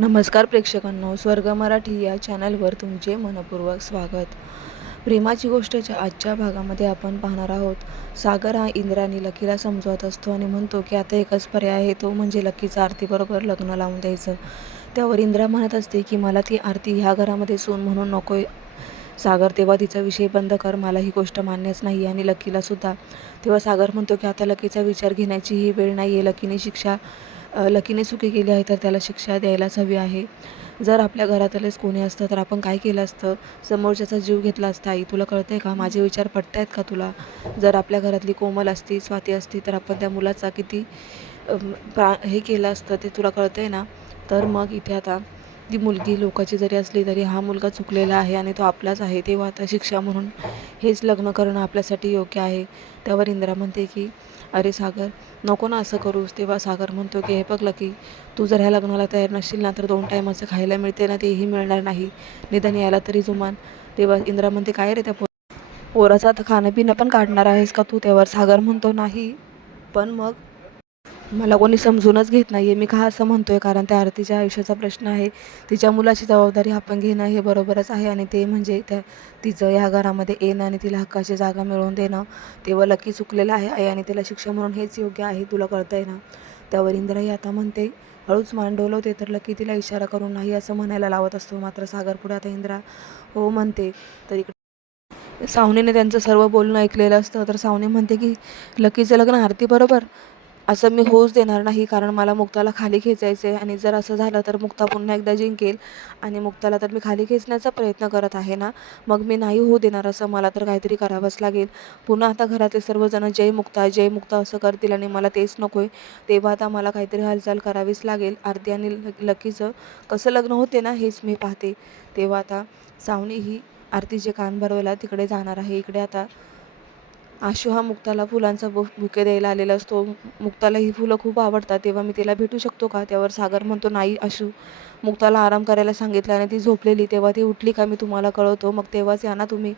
नमस्कार प्रेक्षकांनो स्वर्ग मराठी या चॅनलवर तुमचे मनपूर्वक स्वागत. प्रेमाची गोष्टच्या आजच्या भागामध्ये आपण पाहणार आहोत. सागर हा इंद्राने लकीला समजवत असतो आणि म्हणतो की आता एकच पर्याय आहे तो म्हणजे लकीचं आरतीबरोबर लग्न लावून द्यायचं. त्यावर इंद्रा म्हणत असते की मला ती आरती ह्या घरामध्ये सून म्हणून नको सागर तेव्हा तिचा विषय बंद कर मला ही गोष्ट मान्यच नाही आणि लकीला सुद्धा. तेव्हा सागर म्हणतो की आता लकीचा विचार घेण्याची ही वेळ नाही आहे लकीने शिक्षा लकीने चुकी केली आहे तर त्याला शिक्षा द्यायलाच हवी आहे. जर आपल्या घरातलेच कोणी असतं तर आपण काय केलं असतं? समोरच्याचा जीव घेतला असता. आई तुला कळतं आहे का? माझे विचार पटत आहेत का तुला? जर आपल्या घरातली कोमल असती स्वाती असती तर आपण त्या मुलाचा किती प्रा हे केलं असतं ते तुला कळतं आहे ना? तर मग इथे आता ती मुलगी लोकाची जरी असली तरी हा मुलगा चुकलेला आहे आणि तो आपलाच आहे. तेव्हा आता शिक्षा म्हणून हेच लग्न करणं आपल्यासाठी योग्य आहे. त्यावर इंदिरा म्हणते की अरे सागर नको ना असं करूस. तेव्हा सागर म्हणतो की हे बघलं की तू जर ह्या लग्नाला तयार नसशील ना तर दोन टायमाचं खायला मिळते ना तेही मिळणार नाही. निदान याला तरी जुमान. तेव्हा इंद्रा म्हणते काय रे त्या पोराचं आता खाणं पिणं पण काढणार आहेस का तू? त्यावर सागर म्हणतो नाही. पण मग मला कोणी समजूनच घेत नाही आहे मी का असं म्हणतो आहे कारण त्या आरतीच्या आयुष्याचा प्रश्न आहे तिच्या मुलाची जबाबदारी आपण घेणं हे बरोबरच आहे आणि ते म्हणजे त्या तिचं ह्या घरामध्ये येणं आणि तिला हक्काची जागा मिळवून देणं तेव्हा लकी चुकलेलं आहे. आई आणि तिला शिक्षा म्हणून हेच योग्य आहे तुला कळतं आहे ना? त्यावर इंद्राही आता म्हणते हळूच मान डोलवते तर लकी तिला इशारा करून नाही असं म्हणायला लावत असतो. मात्र सागर पुढे आता इंद्रा हो म्हणते तर इकडे सावनीने त्यांचं सर्व बोलणं ऐकलेलं असतं. तर सावनी म्हणते की लकीचं लग्न आरती बरोबर असं मी होऊच देणार नाही कारण मला मुक्ताला खाली खेचायचं आहे आणि जर असं झालं तर मुक्ता पुन्हा एकदा जिंकेल आणि मुक्ताला तर मी खाली खेचण्याचा प्रयत्न करत आहे ना मग मी नाही होऊ देणार असं मला तर काहीतरी करावंच लागेल. पुन्हा आता घरातले सर्वजण जय मुक्ता जय मुक्ता असं करतील आणि मला तेच नको आहे तेव्हा आता मला काहीतरी हालचाल करावीच लागेल. आरती आणि ल लकीचं कसं लग्न होते ना हेच मी पाहते. तेव्हा आता सावनी ही आरतीचे कान भरवायला तिकडे जाणार आहे. इकडे आता आशू हा मुक्ताला फुलांचा बु बुके द्यायला आलेला असतो. मुक्ताला ही फुलं खूप आवडतात. तेव्हा मी तिला भेटू शकतो का? त्यावर सागर म्हणतो नाही आशू. मुक्ताला आराम करायला सांगितलं आणि ती झोपलेली. तेव्हा ती उठली का? मी तुम्हाला कळवतो. मग तेव्हाच या ना तुम्ही?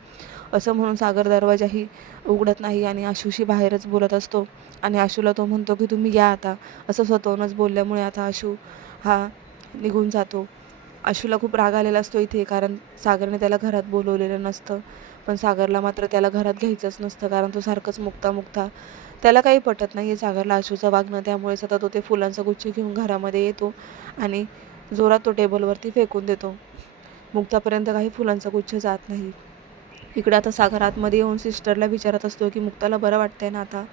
असं म्हणून सागर दरवाजाही उघडत नाही आणि आशूशी बाहेरच बोलत असतो. आणि आशूला तो म्हणतो की तुम्ही या आता. असं स्वतःहूनच बोलल्यामुळे आता आशू हा निघून जातो. आशूला खूप राग आलेला असतो इथे कारण सागरने त्याला घरात बोलवलेलं नसतं. पण सागरला मात्र त्याला घरात घ्यायचंच नसतं कारण तो सारखंच मुक्ता मुक्ता त्याला काही पटत नाही आहे सागरला आशूचं वागणं त्यामुळे सतत तो ते फुलांचा गुच्छ घेऊन घरामध्ये येतो आणि जोरात तो टेबलवरती फेकून देतो. मुक्तापर्यंत काही फुलांचा गुच्छ जात नाही. इकडे आता सागर आतमध्ये येऊन सिस्टरला विचारत असतो की मुक्ताला बरं वाटतंय ना आता?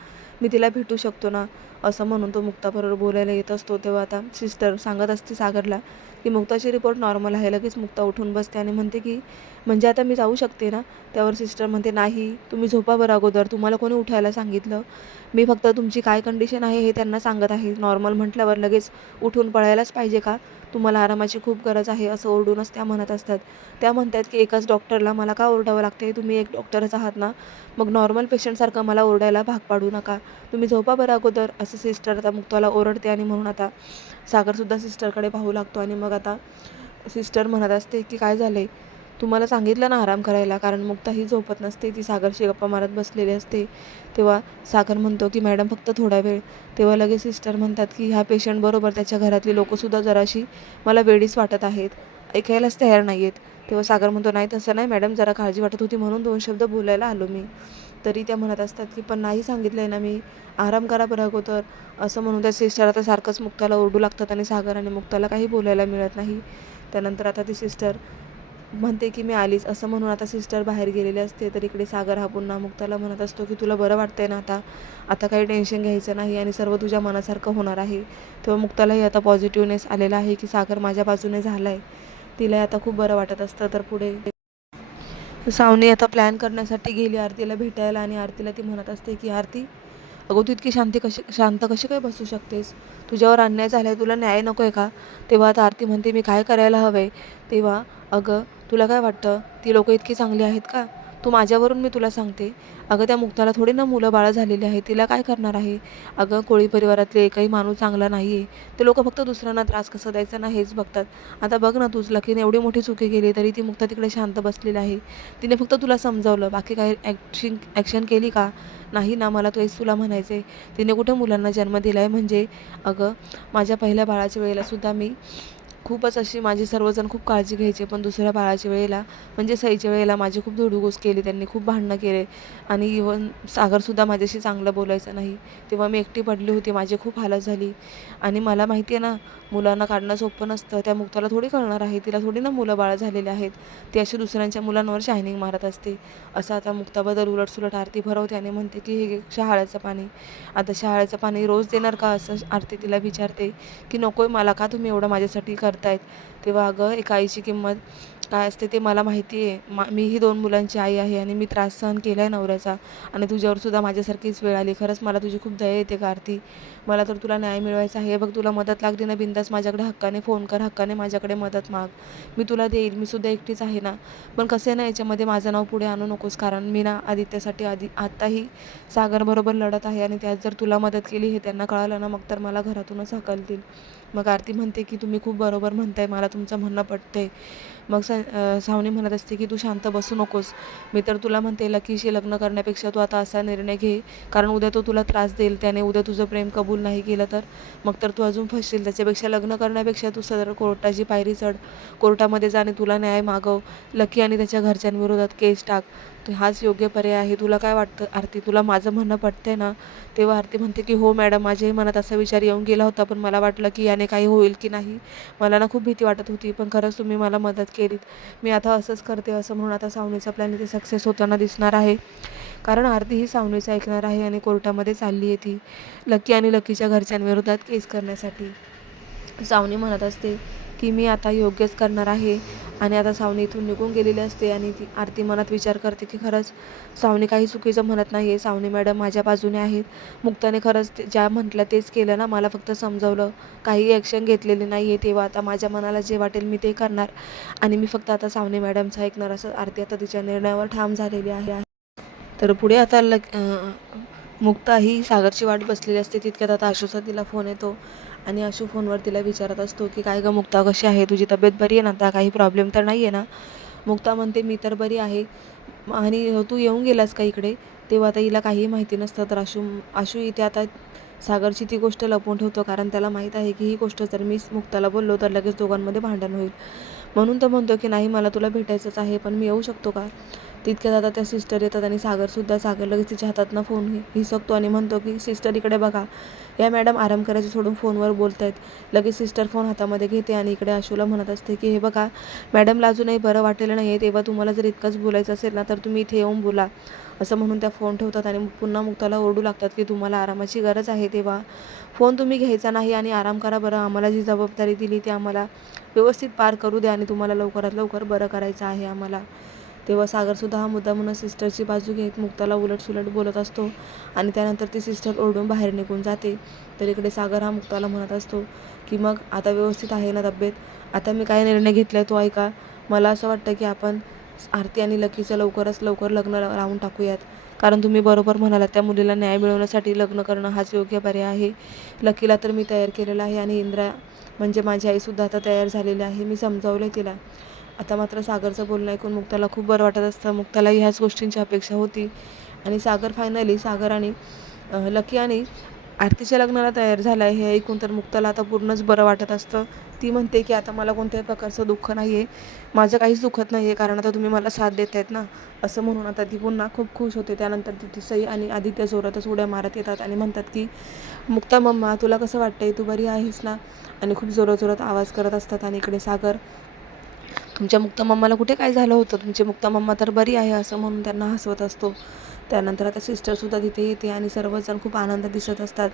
मी तिला भेटू शकतो ना? असं म्हणून तो मुक्ताबरोबर बोलायला येत असतो. तेव्हा आता सिस्टर सांगत असते सागरला की मुक्ताची रिपोर्ट नॉर्मल आहे. लगेच मुक्ता उठून बसते आणि म्हणते की म्हणजे आता मी जाऊ शकते ना? त्यावर सिस्टर म्हणते नाही तुम्ही झोपा बरं अगोदर. तुम्हाला कोणी उठायला सांगितलं? मी फक्त तुमची काय कंडिशन आहे हे त्यांना सांगत आहे. नॉर्मल म्हटल्यावर लगेच उठून पळायलाच पाहिजे का? तुम्हाला आरामाची खूप गरज आहे असं ओरडूनच त्या म्हणत असतात. त्या म्हणतात की एकाच डॉक्टरला मला का ओरडावं लागते तुम्ही एक डॉक्टरच आहात ना? मग नॉर्मल पेशंटसारखं मला ओरडायला भाग पाडू नका. तुम्ही झोपा बरं अगोदर असं सिस्टर आता मुक्ताला ओरडते आणि म्हणून आता सागरसुद्धा सिस्टरकडे पाहू लागतो आणि मग आता सिस्टर म्हणत असते की काय झालं आहे तुम्हाला सांगितलं ना आराम करायला कारण मुक्ता ही झोपत नसते ती सागरशी गप्पा मारत बसलेली असते. तेव्हा सागर म्हणतो की मॅडम फक्त थोडा वेळ. तेव्हा लगेच सिस्टर म्हणतात की ह्या पेशंटबरोबर त्याच्या घरातली लोकंसुद्धा जराशी मला वेळीच वाटत आहेत. ऐकायलाच तयार नाही आहेत तेव्हा सागर म्हणतो नाही तसं नाही मॅडम जरा काळजी वाटत होती म्हणून दोन शब्द बोलायला आलो मी. तरी त्या म्हणत असतात की पण नाही सांगितलं आहे ना मी. आराम करा बरं अगोदर. असं म्हणून त्या सिस्टर आता सारखंच मुक्ताला ओरडू लागतात आणि सागर आणि मुक्ताला काही बोलायला मिळत नाही. त्यानंतर आता ती सिस्टर म्हणते की मी आलीच. असं म्हणून आता सिस्टर बाहेर गेलेली असते. तर इकडे सागर हा पुन्हा मुक्ताला म्हणत असतो की तुला बरं वाटतंय ना आता? आता काही टेन्शन घ्यायचं नाही आणि सर्व तुझ्या मनासारखं होणार आहे. तेव्हा मुक्तालाही आता पॉझिटिव्हनेस आलेला आहे की सागर माझ्या बाजूने झाला आहे तिलाही आता खूप बरं वाटत असतं. तर पुढे सावनी आता प्लॅन करण्यासाठी गेली आरतीला भेटायला आणि आरतीला ती म्हणत असते की आरती अगं तू इतकी शांती कशी शांत कशी काय बसू शकतेस? तुझ्यावर अन्याय झाला आहे तुला न्याय नको आहे का? तेव्हा आता आरती म्हणते मी काय करायला हवं आहे तेव्हा अगं तुला काय वाटतं? ती लोकं इतकी चांगली आहेत का? तू माझ्यावरून मी तुला सांगते. अगं त्या मुक्ताला थोडी ना मुलं बाळं झालेली आहे तिला काय करणार आहे? अगं कोळी परिवारातले एकही माणूस चांगला नाही आहे ते लोक फक्त दुसऱ्यांना त्रास कसा द्यायचा ना हेच बघतात. आता बघ ना तूच लकीने एवढी मोठी चुकी केली तरी ती मुक्ता तिकडे शांत बसलेली आहे. तिने फक्त तुला समजावलं. बाकी काही ॲक्शन ॲक्शन केली का? नाही ना मला तेच तुला म्हणायचं आहे तिने कुठं मुलांना जन्म दिला आहे म्हणजे अगं माझ्या पहिल्या बाळाच्या वेळेलासुद्धा मी खूपच अशी माझी सर्वजण खूप काळजी घ्यायचे पण दुसऱ्या बाळाच्या वेळेला म्हणजे सईच्या वेळेला माझी खूप धुडगूस केली त्यांनी खूप भांडणं केले. आणि इवन सागरसुद्धा माझ्याशी चांगलं बोलायचं नाही. तेव्हा मी एकटी पडली होती माझी खूप हालत झाली. आणि मला माहिती आहे ना मुलांना काढणं सोपं नसतं. त्या मुक्ताला थोडी कळणार आहे तिला थोडी ना मुलं बाळं झालेली आहेत. ती अशी दुसऱ्यांच्या मुलांवर शायनिंग मारत असते. असं आता मुक्ताबद्दल उलटसुलट आरती भरवते आणि म्हणते की हे शहाळ्याचं पाणी. आता शहाळ्याचं पाणी रोज देणार का? असं आरती तिला विचारते की नको आहे मला का तुम्ही एवढं माझ्यासाठी करतायत तेव्हा अगं एका आईची किंमत काय असते ते मला माहिती आहे. मा मीही दोन मुलांची आई आहे आणि मी त्रास सहन केला आहे नवऱ्याचा. आणि तुझ्यावर सुद्धा माझ्यासारखीच वेळ आली. खरंच मला तुझी खूप दया येते कार्ती. मला तर तुला न्याय मिळवायचा आहे. बघ तुला मदत लागली ना बिंदास माझ्याकडे हक्काने फोन कर. हक्काने माझ्याकडे मदत माग. मी तुला देईल. मी सुद्धा एकटीच आहे ना. पण कसं आहे ना याच्यामध्ये माझं नाव पुढे आणू नकोस. कारण मी ना आदित्यासाठी आधी आत्ताही सागरबरोबर लढत आहे. आणि त्यात जर तुला मदत केली हे त्यांना कळालं ना मग तर मला घरातूनच हकलतील. मग आरती म्हणते की तुम्ही खूप बरोबर म्हणताय मला तुमचं म्हणणं पटतंय. मग सा सावनी म्हणत असते की तू शांत बसू नकोस. मी तर तुला म्हणते लकीशी लग्न करण्यापेक्षा तू आता असा निर्णय घे. कारण उद्या तो तुला त्रास देईल. त्याने उद्या तुझं प्रेम कबूल नाही केलं तर. मग तर तू अजून फसशील. त्याच्यापेक्षा लग्न करण्यापेक्षा तू सदर कोर्टाची पायरी चढ. कोर्टामध्ये जाणे तुला न्याय मागव. लकी आणि त्याच्या घरच्यांविरोधात केस टाक. तर हाच योग्य पर्याय आहे तुला काय वाटतं? आरती तुला माझं म्हणणं पटतंय ना? तेव्हा आरती म्हणते की हो मॅडम माझ्याही मनात असा विचार येऊन गेला होता पण मला वाटलं की याने काही होईल की नाही. मला ना खूप भीती वाटत होती पण खरंच तुम्ही मला मदत केलीत. मी आता असंच करते असं म्हणून आता सावनीचा प्लॅन इथे सक्सेस होताना दिसणार आहे. कारण आरती ही सावनीचं ऐकणार आहे आणि कोर्टामध्ये चालली आहे ती लकी आणि लकीच्या घरच्यांविरोधात केस करण्यासाठी. सावनी म्हणत असते की मी आता योग्यच करणार आहे. आणि आता सावनी इथून निघून गेलेली असते आणि ती आरती मनात विचार करते की खरंच सावनी काही चुकीचं म्हणत नाही. आहे सावनी मॅडम माझ्या बाजूने आहेत. मुक्ताने खरंच ते ज्या म्हटलं तेच केलं ना. मला फक्त समजावलं. काही ॲक्शन घेतलेली नाही आहे तेव्हा आता माझ्या मनाला जे वाटेल मी ते करणार. आणि मी फक्त आता सावनी मॅडमचं ऐकणार असं आरती आता तिच्या निर्णयावर ठाम झालेली आहे. तर पुढे आता लग मुक्ता ही सागरची वाट बसलेली असते. तितक्यात आता आशूचा तिला फोन येतो. आणि अशू फोनवर तिला विचारत असतो की काय गं मुक्ता कशी आहे? तुझी तब्येत बरी आहे ना? आता काही प्रॉब्लेम तर नाही आहे ना? मुक्ता म्हणते मी तर बरी आहे. आणि तू येऊन गेलास का इकडे? तेव्हा आता हिला काहीही माहिती नसतं. तर आशू आशू इथे आता सागरची ती गोष्ट लपवून ठेवतो. कारण त्याला माहीत आहे की ही गोष्ट जर मी मुक्ताला बोललो तर लगेच दोघांमध्ये भांडण होईल. म्हणून तो म्हणतो की नाही मला तुला भेटायचंच आहे पण मी येऊ शकतो का? तितक्यात आता त्या सिस्टर येतात आणि सागरसुद्धा सागर लगेच तिच्या हातातनं फोन हिसकतो आणि म्हणतो की सिस्टर इकडे बघा. या मॅडम आराम करायचं सोडून फोनवर बोलत आहेत लगेच सिस्टर फोन हातामध्ये घेते आणि इकडे आशूला म्हणत असते की हे बघा मॅडमला अजूनही बरं वाटलेलं नाही आहे तेव्हा तुम्हाला जर इतकंच बोलायचं असेल ना तर तुम्ही इथे येऊन बोला. असं म्हणून त्या फोन ठेवतात आणि पुन्हा मग त्याला ओरडू लागतात की तुम्हाला आरामाची गरज आहे तेव्हा. फोन तुम्ही घ्यायचा नाही आणि आराम करा बरं. आम्हाला जी जबाबदारी दिली ती आम्हाला व्यवस्थित पार करू द्या आणि तुम्हाला लवकरात लवकर बरं करायचं आहे आम्हाला. तेव्हा सागरसुद्धा हा मुद्दा म्हणून सिस्टरची बाजू घेत मुक्ताला उलटसुलट बोलत असतो आणि त्यानंतर ती सिस्टर ओरडून बाहेर निघून जाते. तर इकडे सागर हा मुक्ताला म्हणत असतो की मग आता व्यवस्थित आहे ना तब्येत? आता मी काय निर्णय घेतला आहे तो ऐका. मला असं वाटतं की आपण आरती आणि लकीचं लवकरच लवकर लग्न लावून टाकूयात. कारण तुम्ही बरोबर म्हणालात त्या मुलीला न्याय मिळवण्यासाठी लग्न करणं हाच योग्य पर्याय आहे. लकीला तर मी तयार केलेला आहे आणि इंद्रा म्हणजे माझी आईसुद्धा आता तयार झालेली आहे. मी समजावलं तिला. आता मात्र सागरचं बोलणं ऐकून मुक्ताला खूप बरं वाटत असतं. मुक्ताला ह्याच गोष्टींची अपेक्षा होती. आणि सागर फायनली सागर आणि लकी आणि आरतीच्या लग्नाला तयार झाला आहे हे ऐकून तर मुक्ताला आता पूर्णच बरं वाटत असतं. ती म्हणते की आता मला कोणत्याही प्रकारचं दुःख नाही आहे माझं काहीच दुखत नाही आहे कारण आता तुम्ही मला साथ देत आहेत ना. असं म्हणून आता ती पुन्हा खूप खुश होते. त्यानंतर तिथे सई आणि आदित्य जोरातच उड्या मारत येतात आणि म्हणतात की मुक्ता मम्मा तुला कसं वाटतंय? तू बरी आहेस ना? आणि खूप जोरात जोरात आवाज करत असतात आणि इकडे सागर तुमच्या मुक्ता मम्माला कुठे काय झालं होतं? तुमची मुक्ता मम्मा तर बरी आहे असं म्हणून त्यांना हसवत असतो. त्यानंतर आता सिस्टरसुद्धा तिथे येते आणि सर्वजण खूप आनंद दिसत असतात.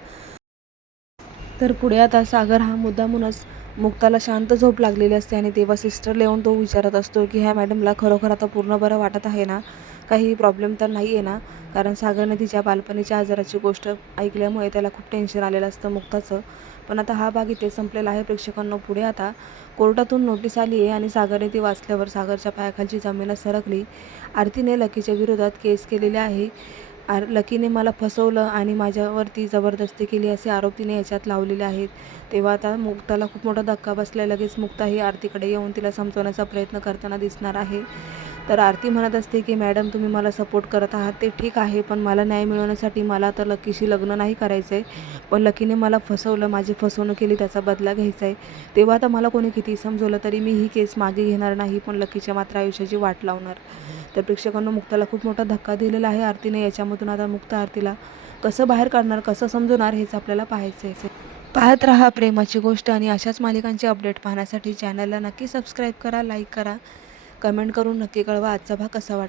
तर पुढे आता सागर हा मुद्दा म्हणूनच मुक्ताला शांत झोप लागलेली असते आणि तेव्हा सिस्टर येऊन तो विचारत असतो की ह्या मॅडमला खरोखर आता पूर्ण बरं वाटत आहे ना? काही प्रॉब्लेम तर नाही आहे ना. कारण सागर नदीच्या बालपणीच्या आजाराची गोष्ट ऐकल्यामुळे त्याला खूप टेन्शन आलेलं असतं मुक्ताचं. पण आता हा भाग इथे संपलेला आहे. प्रेक्षकांना पुढे आता कोर्टातून नोटीस आली आहे आणि सागरने ती वाचल्यावर सागरच्या पायाखालची जमीनच सरकली. आरतीने लकीच्या विरोधात केस केलेले आहे. आर लकीने मला फसवलं आणि माझ्यावरती जबरदस्ती केली असे आरोप तिने याच्यात लावलेले आहेत. तेव्हा आता मुक्ताला खूप मोठा धक्का बसला लगेच मुक्ता ही आरतीकडे येऊन तिला समजवण्याचा प्रयत्न करताना दिसणार आहे. तर आरती म्हणत असते की मॅडम तुम्ही मला सपोर्ट करत आहात ते ठीक आहे पण मला न्याय मिळवण्यासाठी मला तर लकीशी लग्न नाही करायचं आहे पण लकीने मला फसवलं माझी फसवणूक केली त्याचा बदला घ्यायचा आहे तेव्हा तर मला कोणी किती समजवलं तरी मी ही केस मागे घेणार नाही पण लकीच्या मात्र आयुष्याची वाट लावणार. तर प्रेक्षकांना मुक्ताला खूप मोठा धक्का दिलेला आहे आरतीने. याच्यामधून आता मुक्त आरतीला कसं बाहेर काढणार कसं समजवणार हेच आपल्याला पाहायचं आहे पाहत रहा प्रेमाची गोष्ट आणि अशाच मालिकांचे अपडेट पाहण्यासाठी चॅनलला नक्की सबस्क्राईब करा लाईक करा. कमेंट करून नक्की कळवा. आजचा भाग कसा वाटला?